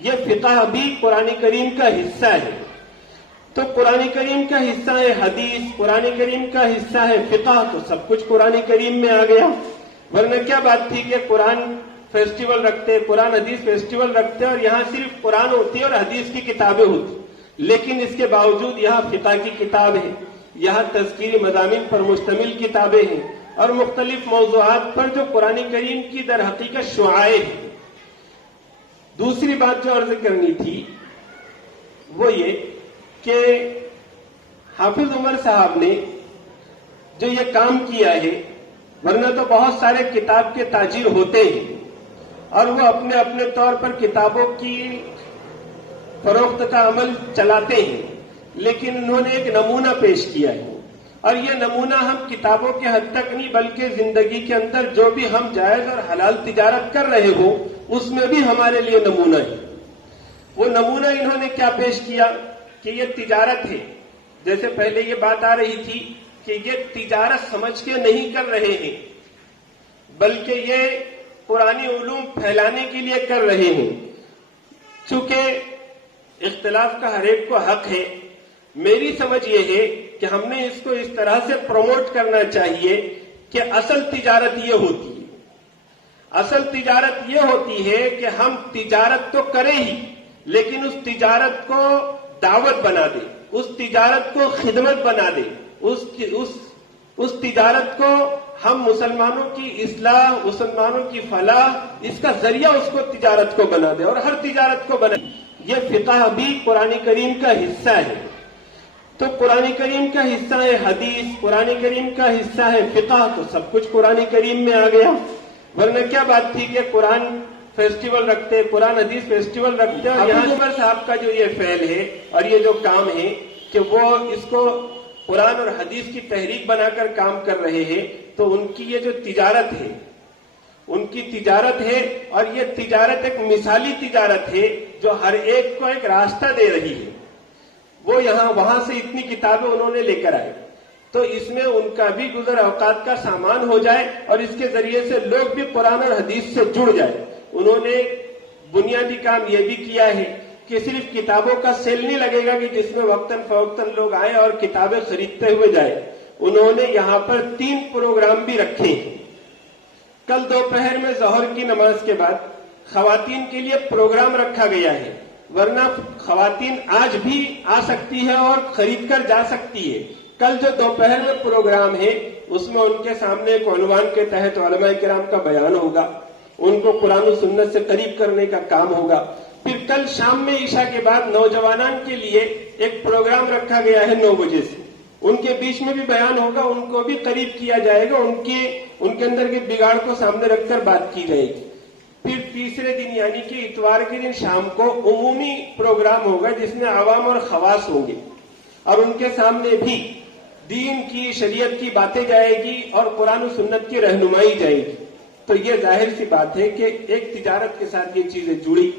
یہ فقہ بھی قرآن کریم کا حصہ ہے. تو قرآن کریم کا حصہ ہے حدیث، قرآن کریم کا حصہ ہے فقہ، تو سب کچھ قرآن کریم میں آ گیا. ورنہ کیا بات تھی کہ قرآن فیسٹیول رکھتے، قرآن حدیث فیسٹیول رکھتے اور یہاں صرف قرآن ہوتی ہے اور حدیث کی کتابیں ہوتی، لیکن اس کے باوجود یہاں فقہ کی کتاب ہے، یہاں تذکیری مضامین پر مشتمل کتابیں ہیں اور مختلف موضوعات پر جو قرآن کریم کی در حقیقت شعائیں ہیں. دوسری بات جو عرض کرنی تھی وہ یہ کہ حافظ عمر صاحب نے جو یہ کام کیا ہے، ورنہ تو بہت سارے کتاب کے تاجر ہوتے ہیں اور وہ اپنے اپنے طور پر کتابوں کی فروخت کا عمل چلاتے ہیں، لیکن انہوں نے ایک نمونہ پیش کیا ہے اور یہ نمونہ ہم کتابوں کے حد تک نہیں بلکہ زندگی کے اندر جو بھی ہم جائز اور حلال تجارت کر رہے ہو اس میں بھی ہمارے لیے نمونہ ہے. وہ نمونہ انہوں نے کیا پیش کیا کہ یہ تجارت ہے. جیسے پہلے یہ بات آ رہی تھی کہ یہ تجارت سمجھ کے نہیں کر رہے ہیں بلکہ یہ قرآنی علوم پھیلانے کے لیے کر رہے ہیں. چونکہ اختلاف کا ہر ایک کو حق ہے، میری سمجھ یہ ہے کہ ہم نے اس کو اس طرح سے پروموٹ کرنا چاہیے کہ اصل تجارت یہ ہوتی ہے. اصل تجارت یہ ہوتی ہے کہ ہم تجارت تو کریں ہی لیکن اس تجارت کو دعوت بنا دیں، اس تجارت کو خدمت بنا دیں، اس تجارت کو ہم مسلمانوں کی اصلاح، مسلمانوں کی فلاح، اس کا ذریعہ اس کو تجارت کو بنا دیں اور ہر تجارت کو بنا دیں. یہ فقہ بھی قرآن کریم کا حصہ ہے. تو قرآن کریم کا حصہ ہے حدیث، قرآن کریم کا حصہ ہے فقہ، تو سب کچھ قرآن کریم میں آ گیا. ورنہ کیا بات تھی کہ قرآن فیسٹیول رکھتے، قرآن حدیث فیسٹیول رکھتے اور یہاں عمر صاحب کا جو یہ فعل ہے اور یہ جو کام ہے کہ وہ اس کو قرآن اور حدیث کی تحریک بنا کر کام کر رہے ہیں، تو ان کی یہ جو تجارت ہے، ان کی تجارت ہے اور یہ تجارت ایک مثالی تجارت ہے جو ہر ایک کو ایک راستہ دے رہی ہے. وہ یہاں وہاں سے اتنی کتابیں انہوں نے لے کر آئے تو اس میں ان کا بھی گزر اوقات کا سامان ہو جائے اور اس کے ذریعے سے لوگ بھی قرآن اور حدیث سے جڑ جائے. انہوں نے بنیادی کام یہ بھی کیا ہے کہ صرف کتابوں کا سیل نہیں لگے گا کہ جس میں وقتاً فوقتاً لوگ آئیں اور کتابیں خریدتے ہوئے جائیں. انہوں نے یہاں پر 3 پروگرام بھی رکھے ہیں. کل دوپہر میں ظہر کی نماز کے بعد خواتین کے لیے پروگرام رکھا گیا ہے، ورنہ خواتین آج بھی آ سکتی ہے اور خرید کر جا سکتی ہے. کل جو دوپہر میں پروگرام ہے اس میں ان کے سامنے ایک عنوان کے تحت علماء کرام کا بیان ہوگا، ان کو قرآن و سنت سے قریب کرنے کا کام ہوگا. پھر کل شام میں عشاء کے بعد نوجوانان کے لیے ایک پروگرام رکھا گیا ہے 9 بجے سے، ان کے بیچ میں بھی بیان ہوگا، ان کو بھی قریب کیا جائے گا، ان کے اندر کے بگاڑ کو سامنے رکھ کر بات کی جائے گی. پھر تیسرے دن یعنی کہ اتوار کے دن شام کو عمومی پروگرام ہوگا جس میں عوام اور خواص ہوں گے اور ان کے سامنے بھی دین کی، شریعت کی باتیں جائے گی اور قرآن و سنت کی رہنمائی جائے گی. تو یہ ظاہر سی بات ہے کہ ایک تجارت کے ساتھ یہ چیزیں جڑی.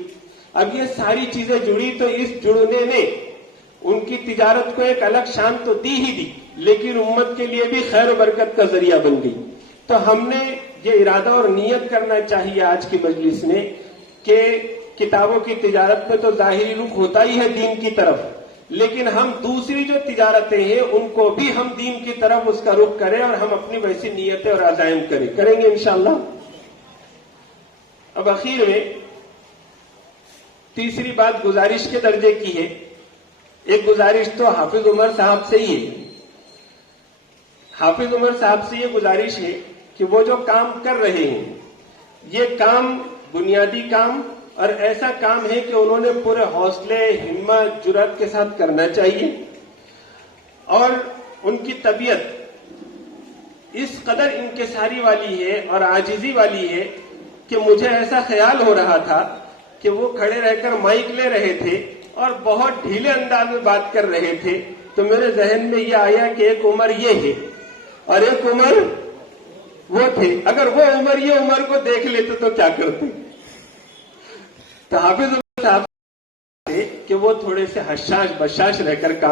اب یہ ساری چیزیں جڑی تو اس جڑنے نے ان کی تجارت کو ایک الگ شان تو دی ہی دی لیکن امت کے لیے بھی خیر و برکت کا ذریعہ بن گئی. تو ہم نے یہ ارادہ اور نیت کرنا چاہیے آج کی مجلس میں کہ کتابوں کی تجارت میں تو ظاہری رخ ہوتا ہی ہے دین کی طرف، لیکن ہم دوسری جو تجارتیں ہیں ان کو بھی ہم دین کی طرف اس کا رخ کریں اور ہم اپنی ویسی نیتیں اور عزائم کریں گے انشاءاللہ. اب اخیر میں تیسری بات گزارش کے درجے کی ہے. ایک گزارش تو حافظ عمر صاحب سے ہی ہے. حافظ عمر صاحب سے یہ گزارش ہے کہ وہ جو کام کر رہے ہیں یہ کام بنیادی کام اور ایسا کام ہے کہ انہوں نے پورے حوصلے، ہمت، جرأت کے ساتھ کرنا چاہیے اور ان کی طبیعت اس قدر انکساری والی ہے اور عاجزی والی ہے کہ مجھے ایسا خیال ہو رہا تھا کہ وہ کھڑے رہ کر مائک لے رہے تھے اور بہت ڈھیلے انداز میں بات کر رہے تھے. تو میرے ذہن میں یہ آیا کہ ایک عمر یہ ہے اور ایک عمر وہ تھے، اگر وہ عمر یہ عمر کو دیکھ لیتے تو کیا کرتے. تو حافظ عمر صاحب کہ وہ تھوڑے سے حشاش بشاش رہ کر کام